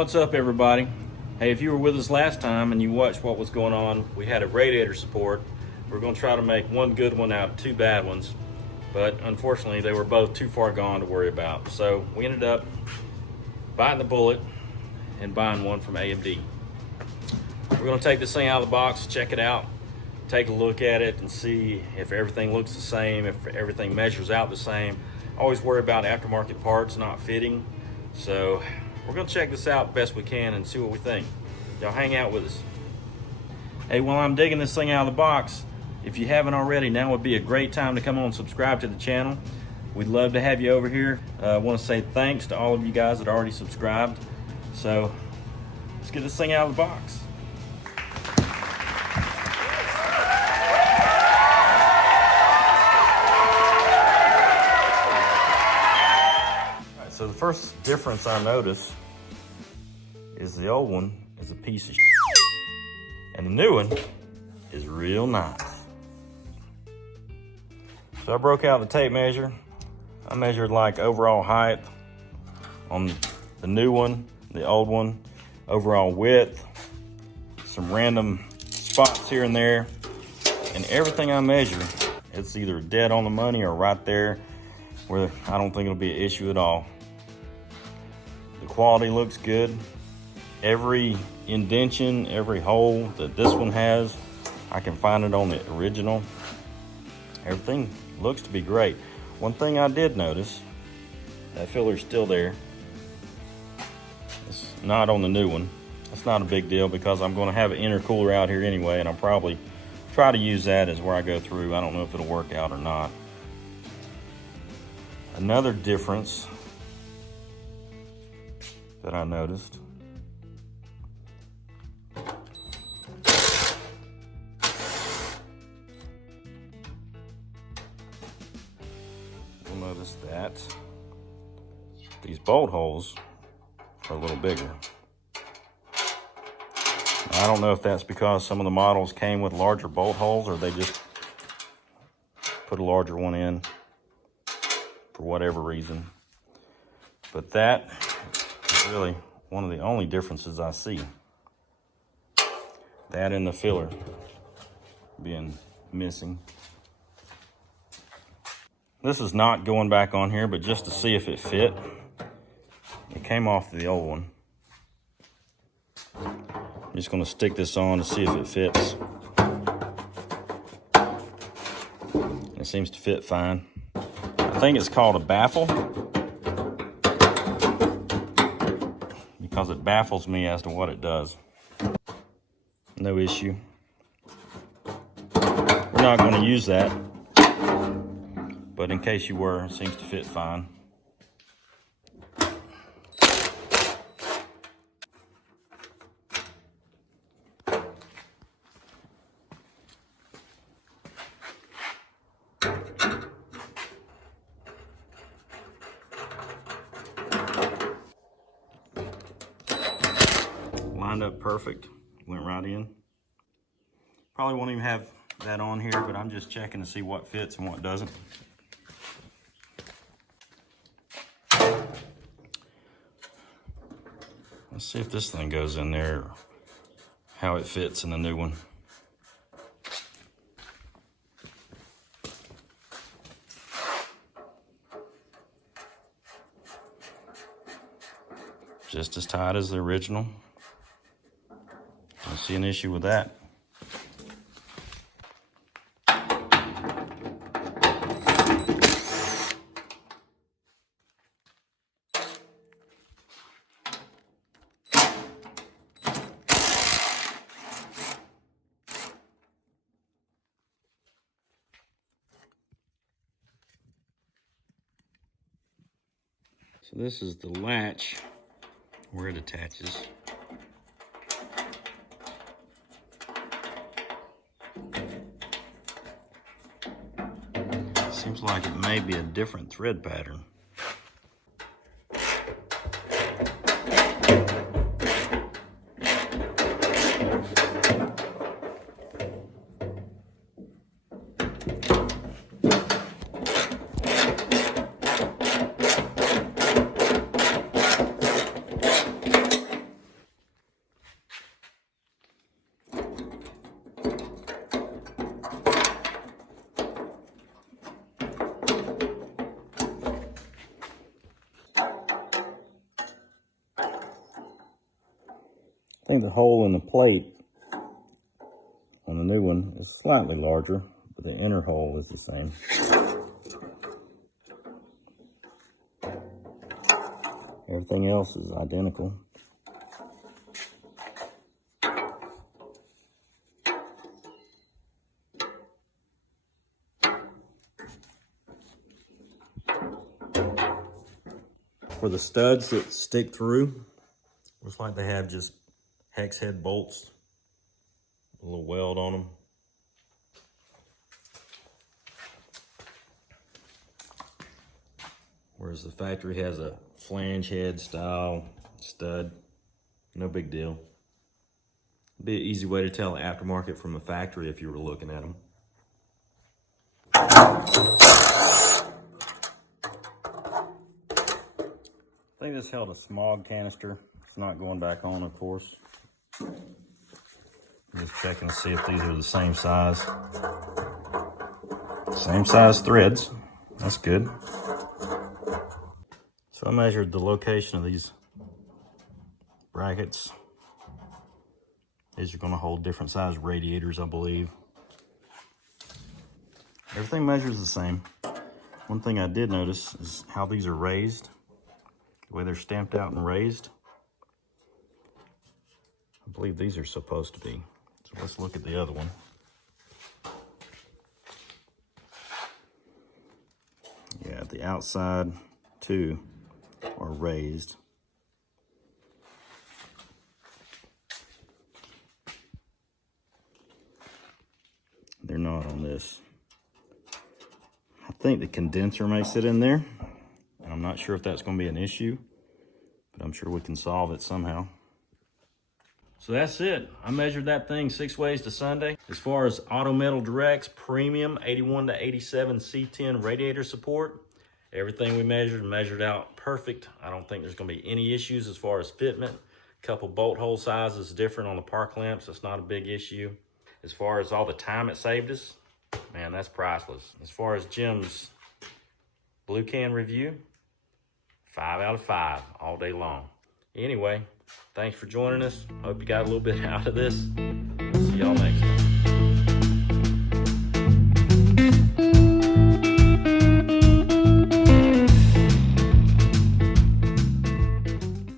What's up, everybody? Hey, if you were with us last time and you watched what was going on, we had a radiator support. We were going to try to make one good one out of two bad ones, but unfortunately they were both too far gone to worry about. So we ended up biting the bullet and buying one from AMD. We're going to take this thing out of the box, check it out, take a look at it and see if everything looks the same, if everything measures out the same. I always worry about aftermarket parts not fitting. So we're gonna check this out best we can and see what we think. Y'all hang out with us. Hey, while I'm digging this thing out of the box, if you haven't already, now would be a great time to come on and subscribe to the channel. We'd love to have you over here. I want to say thanks to all of you guys that already subscribed. So let's get this thing out of the box. So the first difference I notice is the old one is a piece of shit, and the new one is real nice. So I broke out the tape measure. I measured like overall height on the new one, the old one, overall width, some random spots here and there, and everything I measure, it's either dead on the money or right there where I don't think it'll be an issue at all. The quality looks good. Every indentation, every hole that this one has, I can find it on the original. Everything looks to be great. One thing I did notice, that filler's still there. It's not on the new one. It's not a big deal because I'm going to have an intercooler out here anyway, and I'll probably try to use that as where I go through. I don't know if it'll work out or not. Another difference that I noticed, you'll notice that these bolt holes are a little bigger. I don't know if that's because some of the models came with larger bolt holes or they just put a larger one in for whatever reason. But that is really one of the only differences I see. That and the filler being missing. This is not going back on here, but just to see if it fit. It came off the old one. I'm just going to stick this on to see if it fits. It seems to fit fine. I think it's called a Baffle because it baffles me as to what it does. No issue. We're not going to use that, but in case you were, it seems to fit fine. Lined up perfect, went right in. Probably won't even have that on here, but I'm just checking to see what fits and what doesn't. Let's see if this thing goes in there, or how it fits in the new one. Just as tight as the original. Don't see an issue with that. So this is the latch where it attaches. Seems like it may be a different thread pattern. think the hole in the plate on the new one is slightly larger, but the inner hole is the same. Everything else is identical. For the studs that stick through, looks like they have just hex head bolts, a little weld on them. Whereas the factory has a flange head style stud. No big deal. Be an easy way to tell aftermarket from the factory if you were looking at them. I think this held a smog canister. It's not going back on, of course. Just checking to see if these are the same size. Same size threads. That's good. So I measured the location of these brackets. These are going to hold different size radiators, I believe. Everything measures the same. One thing I did notice is how these are raised. The way they're stamped out and raised. I believe these are supposed to be. So let's look at the other one. Yeah, the outside too are raised. They're not on this. I think the condenser may sit in there. I'm not sure if that's going to be an issue, but I'm sure we can solve it somehow. So that's it. I measured that thing 6 ways to Sunday. As far as Auto Metal Direct's premium 81 to 87 C10 radiator support, everything we measured out perfect. I don't think there's going to be any issues as far as fitment. A couple bolt hole sizes different on the park lamps. That's not a big issue. As far as all the time it saved us, man, that's priceless. As far as Jim's blue can review, 5 out of 5 all day long. Anyway, thanks for joining us. Hope you got a little bit out of this. See y'all next time.